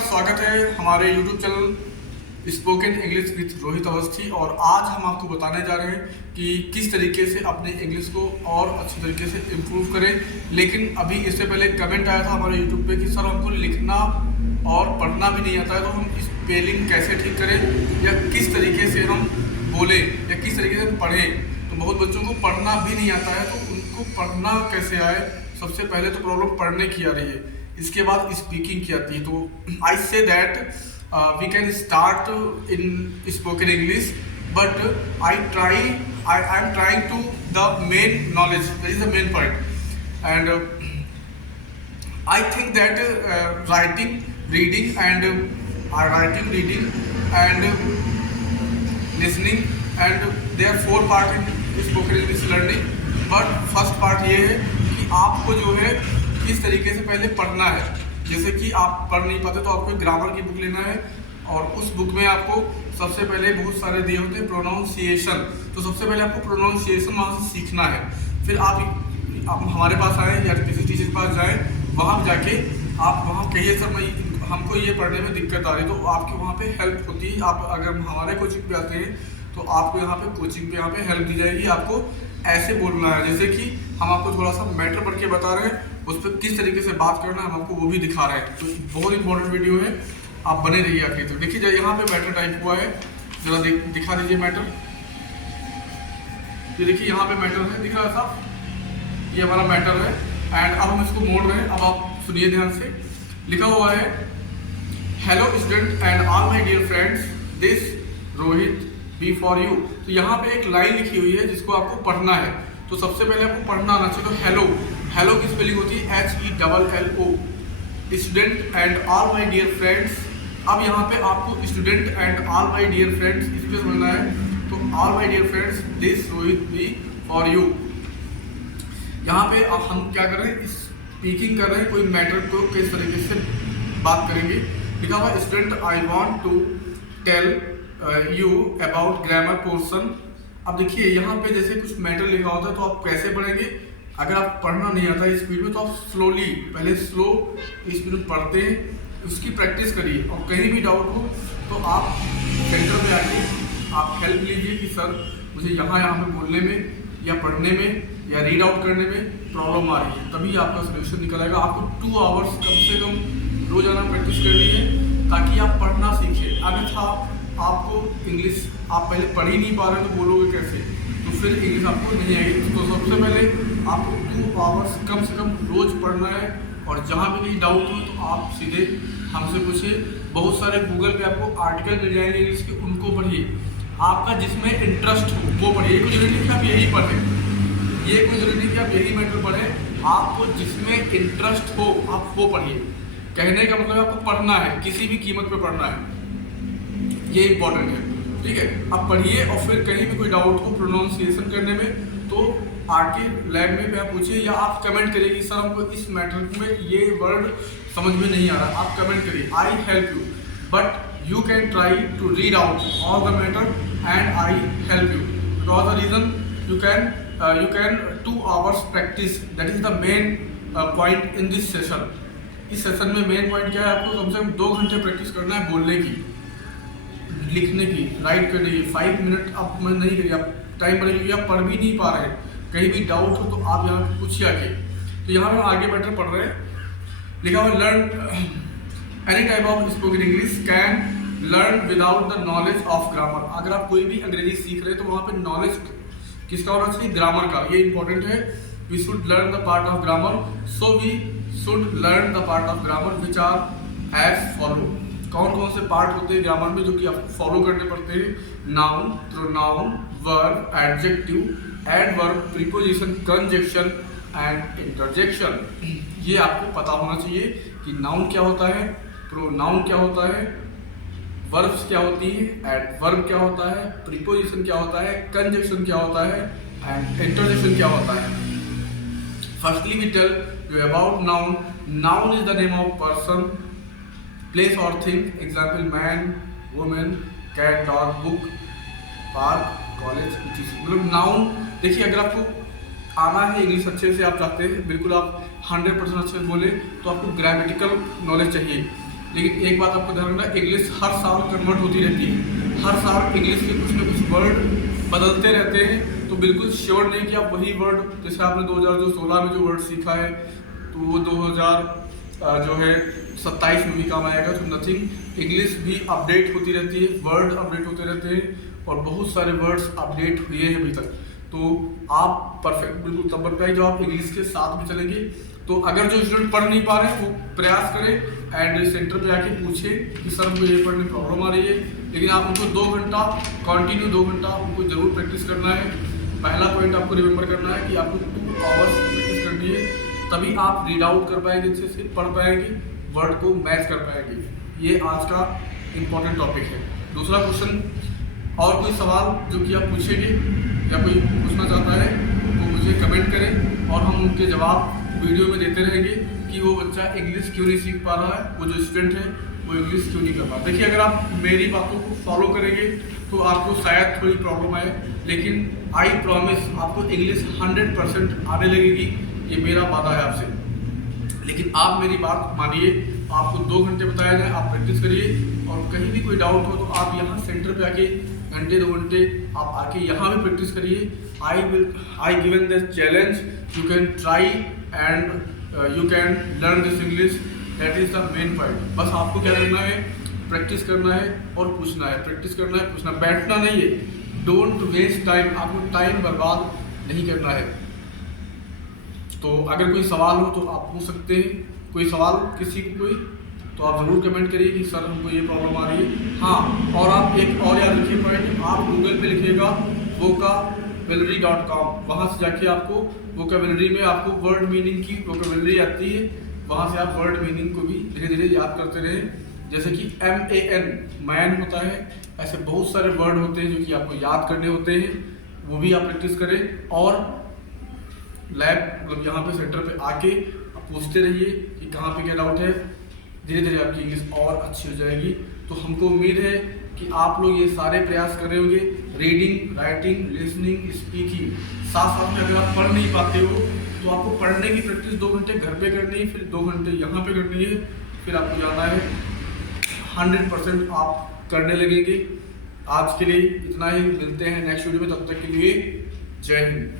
नमस्कार, स्वागत है हमारे YouTube channel spoken English with Rohit Awasthi. और आज हम आपको बताने जा रहे हैं कि किस तरीके से अपने इंग्लिश को और अच्छे तरीके से इम्प्रूव करें। लेकिन अभी इससे पहले कमेंट आया था हमारे YouTube पे कि सर हमको लिखना और पढ़ना भी नहीं आता है, तो हम स्पेलिंग कैसे ठीक करें या किस तरीके से हम बोलें या किस तरीके से हम पढ़ें। तो बहुत बच्चों को पढ़ना भी नहीं आता है, तो उनको पढ़ना कैसे आए। सबसे पहले तो प्रॉब्लम पढ़ने की आ रही है, इसके बाद स्पीकिंग की आती है। तो I say that we can start in spoken English, but I am trying to the main knowledge, that is the main point. And I think that writing reading and listening and they are 4 part in spoken English learning. But first part ये है कि आपको जो है किस तरीके से पहले पढ़ना है। जैसे कि आप पढ़ नहीं पाते तो आपको ग्रामर की बुक लेना है, और उस बुक में आपको सबसे पहले बहुत सारे दिए होते हैं प्रोनाउंसिएशन। तो सबसे पहले आपको प्रोनाउंसिएशन वहाँ से सीखना है। फिर आप हमारे पास आएँ या किसी टीचर के पास जाएँ, वहाँ जाके आप वहाँ कहिए सर हमको ये पढ़ने में दिक्कत आ रही है, तो आपकी वहाँ पे हेल्प होती है। आप अगर हमारे कोचिंग पे आते हैं तो आपको यहाँ पे कोचिंग पे यहाँ पे हेल्प दी जाएगी। आपको ऐसे बोलना है, जैसे कि हम आपको थोड़ा सा मैटर पढ़ के बता रहे हैं, उस पर किस तरीके से बात करना है हम आपको वो भी दिखा रहे हैं। तो बहुत इंपॉर्टेंट वीडियो है, आप बने रहिए आखिर तक। देखिए यहाँ पे मैटर टाइप हुआ है, जरा दिखा दीजिए मैटर। ये देखिए यहाँ पे मैटर है, दिख रहा है साहब, ये हमारा मैटर है। एंड अब हम इसको मोड़ रहे हैं, अब आप सुनिए ध्यान से। लिखा हुआ है, hello student and all my dear friends, this Rohit B for you. तो यहाँ पे एक लाइन लिखी हुई है जिसको आपको पढ़ना है। तो सबसे पहले आपको पढ़ना आना चाहिए। तो हेलो की स्पेलिंग होती है HELLO, student and all my dear friends. अब यहाँ पे आपको student and all my dear friends इसको समझना है। तो all my dear friends, this Rohit B for you. यहाँ पे अब हम क्या कर रहे हैं, स्पीकिंग कर रहे हैं, कोई मैटर को किस तरीके से बात करेंगे। लिखा हुआ student, I want to tell you about grammar portion. अब देखिए यहाँ पे जैसे कुछ मैटर लिखा होता है, तो आप कैसे पढ़ेंगे। अगर आप पढ़ना नहीं आता है स्पीड में, तो आप स्लोली पहले स्लो स्पीड में पढ़ते हैं, उसकी प्रैक्टिस करिए। और कहीं भी डाउट हो तो आप सेंटर में आके आप हेल्प लीजिए कि सर मुझे यहाँ पे बोलने में या पढ़ने में या रीड आउट करने में प्रॉब्लम आ रही है, तभी आपका सोल्यूशन निकल आएगा। आपको 2 आवर्स कम से कम रोजाना प्रैक्टिस करनी है, ताकि आप पढ़ना सीखें। अन्यथा आपको इंग्लिश आप पहले पढ़ ही नहीं पा रहे तो बोलोगे कैसे, तो फिर इंग्लिश आपको नहीं आएगी। तो सबसे पहले आपको 2 आवर्स कम से कम रोज पढ़ना है, और जहाँ भी कहीं डाउट हो तो आप सीधे हमसे पूछिए। बहुत सारे गूगल पे आपको आर्टिकल मिल जाएंगे इंग्लिश के, उनको पढ़िए। आपका जिसमें इंटरेस्ट हो वो पढ़िए। कोई जरूरी नहीं कि आप यही पढ़ें, ये कोई जरूरी नहीं कि आप यही मैटर पढ़ें। आपको जिसमें इंटरेस्ट हो आप वो पढ़िए। कहने का मतलब आपको पढ़ना है, किसी भी कीमत पे पढ़ना है, ये इंपॉर्टेंट है। ठीक है, अब पढ़िए। और फिर कहीं भी कोई डाउट हो प्रोनाउंसिएशन करने में, तो आके लैब में आप पूछिए, या आप कमेंट करिए कि सर हमको इस मैटर में ये वर्ड समझ में नहीं आ रहा। आप कमेंट करिए, I help you, but you can try to read out all the matter and I help you. Because the reason you can 2 hours practice, that is the main point in this session. इस session में main point क्या है, आपको कम से कम 2 घंटे practice करना है बोलने की, लिखने की, राइट करने की। 5 मिनट आप मैं नहीं करिए, आप टाइम पढ़िए, क्योंकि आप पढ़ भी नहीं पा रहे हैं। कहीं भी डाउट हो तो आप यहाँ पूछिए आके। तो यहाँ पे आगे मैटर पढ़ रहे हैं। लिखा हुआ, learn any type of spoken English can learn without the knowledge of grammar. अगर आप कोई भी अंग्रेजी सीख रहे हैं तो वहाँ पे नॉलेज किसका होना चाहिए, ग्रामर का। ये इंपॉर्टेंट है। We should learn the part of grammar, so we should learn the part of grammar which are as follow. कौन कौन से पार्ट होते हैं ग्रामर में जो कि आपको फॉलो करने पड़ते हैं। Noun, pronoun, verb, adjective, adverb, preposition, conjunction and interjection. ये आपको पता होना चाहिए कि नाउन क्या होता है, प्रोनाउन क्या होता है, वर्ब्स क्या होती है, एडवर्ब क्या होता है, प्रीपोजिशन क्या होता है, कंजक्शन क्या होता है एंड इंटरजेक्शन क्या होता है। Firstly we tell you about noun. Noun is the name of person, place और thing. Example, man, women, cat, dog, book, park, college, मतलब नाउन। देखिए, अगर आपको आना है इंग्लिश अच्छे से, आप चाहते हैं बिल्कुल आप 100% अच्छे से बोले, तो आपको ग्रामेटिकल नॉलेज चाहिए। लेकिन एक बात आपको ध्यान रखना, इंग्लिश हर साल कन्वर्ट होती रहती है, हर साल इंग्लिश के कुछ ना कुछ वर्ड बदलते रहते हैं। तो बिल्कुल श्योर नहीं कि आप वही वर्ड, जैसे आपने 2016 में जो वर्ड सीखा है तो वो 2027 में भी काम आएगा। तो नथिंग, इंग्लिश भी अपडेट होती रहती है, वर्ड अपडेट होते रहते हैं और बहुत सारे वर्ड्स अपडेट हुए हैं अभी तक। तो आप परफेक्ट बिल्कुल तब पर जब आप इंग्लिश के साथ में चलेंगे। तो अगर जो स्टूडेंट पढ़ नहीं पा रहे हैं वो प्रयास करें एंड सेंटर पे आके पूछें कि सर मुझे ये पढ़ने में प्रॉब्लम आ रही है। लेकिन आप उनको 2 घंटा कंटिन्यू 2 घंटा उनको जरूर प्रैक्टिस करना है। पहला पॉइंट आपको रिमेंबर करना है कि आपको 2 आवर्स प्रैक्टिस करनी है, तभी आप रीड आउट कर पाएंगे, अच्छे से पढ़ पाएंगे, वर्ड को मैच कर पाएंगे। ये आज का इम्पोर्टेंट टॉपिक है। दूसरा क्वेश्चन, और कोई सवाल जो कि आप पूछेंगे या कोई पूछना चाहता है तो मुझे कमेंट करें और हम उनके जवाब वीडियो में देते रहेंगे कि वो बच्चा इंग्लिश क्यों नहीं सीख पा रहा है, वो जो स्टूडेंट है वो इंग्लिश क्यों नहीं कर पा रहा। देखिए, अगर आप मेरी बातों को फॉलो करेंगे तो आपको शायद थोड़ी प्रॉब्लम आए, लेकिन आई प्रॉमिस आपको इंग्लिश 100% आने लगेगी, ये मेरा वादा है आपसे। लेकिन आप मेरी बात मानिए, आपको 2 घंटे बताया जाए, आप प्रैक्टिस करिए और कहीं भी कोई डाउट हो तो आप यहाँ सेंटर पे आके घंटे 2 घंटे आप आके यहाँ भी प्रैक्टिस करिए। I given this challenge, you can try and you can learn this English, that is the main point. बस आपको क्या करना है, प्रैक्टिस करना है और पूछना है, प्रैक्टिस करना है, पूछना, बैठना नहीं है। डोंट वेस्ट टाइम, आपको टाइम बर्बाद नहीं करना है। तो अगर कोई सवाल हो तो आप पूछ सकते हैं, कोई सवाल किसी को कोई तो आप ज़रूर कमेंट करिए कि सर हमको ये प्रॉब्लम आ रही है। हाँ, और आप एक और याद रखिए पॉइंट, आप गूगल पे लिखिएगा vocabulary.com, वहाँ से जाके आपको वोकेबलरी में आपको वर्ड मीनिंग की वोकेबलरी आती है, वहाँ से आप वर्ड मीनिंग को भी धीरे धीरे याद करते रहें। जैसे कि MAN मैन होता है, ऐसे बहुत सारे वर्ड होते हैं जो कि आपको याद करने होते हैं, वो भी आप प्रैक्टिस करें। और लैब मतलब यहाँ पे सेंटर पे आके आप पूछते रहिए कि कहाँ पे क्या डाउट है, धीरे धीरे आपकी इंग्लिश और अच्छी हो जाएगी। तो हमको उम्मीद है कि आप लोग ये सारे प्रयास कर रहे होंगे, रीडिंग, राइटिंग, लिसनिंग, स्पीकिंग, साथ साथ में अगर आप पढ़ नहीं पाते हो तो आपको पढ़ने की प्रैक्टिस 2 घंटे घर पे करनी है, फिर 2 घंटे यहाँ पे करनी है, फिर आपको जाना है, 100% आप करने लगेंगे। आज के लिए इतना ही, मिलते हैं नेक्स्ट वीडियो में, तब तक के लिए जय हिंद।